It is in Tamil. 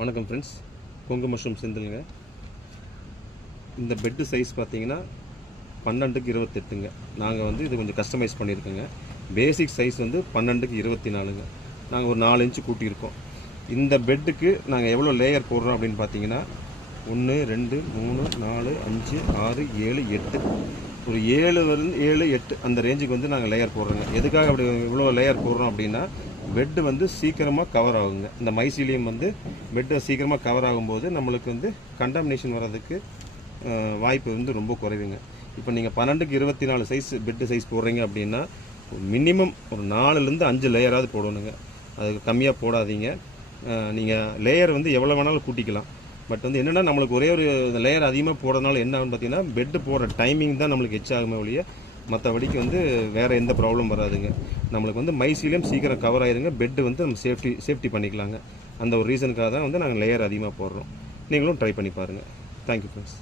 வணக்கம் ஃப்ரெண்ட்ஸ், கொங்கு மஷ்ரூம் செந்திலுங்க. இந்த பெட்டு சைஸ் பார்த்தீங்கன்னா 12க்கு 28ங்க. நாங்கள் வந்து இது கொஞ்சம் கஸ்டமைஸ் பண்ணியிருக்கோங்க. பேசிக் சைஸ் வந்து 12க்கு 24ங்க. நாங்கள் ஒரு 4 இன்ச்சு கூட்டியிருக்கோம். இந்த பெட்டுக்கு நாங்கள் எவ்வளோ லேயர் போடுறோம் அப்படின்னு பார்த்தீங்கன்னா 1 2 3 4 5 6 7 8 ஒரு 7 8 அந்த ரேஞ்சுக்கு வந்து நாங்கள் லேயர் போடுறோங்க. எதுக்காக அப்படி இவ்வளோ லேயர் போடுறோம் அப்படின்னா, பெட்டு வந்து சீக்கிரமாக கவர் ஆகுங்க. இந்த மைசீலியம் வந்து பெட்டை சீக்கிரமாக கவர் ஆகும்போது நம்மளுக்கு வந்து கண்டாமினேஷன் வர்றதுக்கு வாய்ப்பு வந்து ரொம்ப குறைவுங்க. இப்போ நீங்கள் 12க்கு 24 சைஸ் பெட்டு சைஸ் போடுறீங்க அப்படின்னா மினிமம் ஒரு 4லேருந்து 5 லேயராவது போடணுங்க. அதுக்கு கம்மியாக போடாதீங்க. நீங்கள் லேயர் வந்து எவ்வளோ வேணாலும் கூட்டிக்கலாம். பட் வந்து என்னென்னா, நம்மளுக்கு ஒரே ஒரு லேயர் அதிகமாக போடுறதுனால என்ன ஆகுன்னு பார்த்தீங்கன்னா, பெட்டு போடுற டைமிங் தான் நம்மளுக்கு எச்சாகுமே ஒழிய மற்றபடிக்கு வந்து வேறு எந்த ப்ராப்ளம் வராதுங்க. நம்மளுக்கு வந்து மைசீலியம் சீக்கிரம் கவர் ஆயிருங்க. பெட்டு வந்து நம்ம சேஃப்டி பண்ணிக்கலாங்க. அந்த ஒரு ரீசனுக்காக தான் வந்து நாங்கள் லேயர் அதிகமாக போடுறோம். நீங்களும் ட்ரை பண்ணி பாருங்கள். Thank you friends.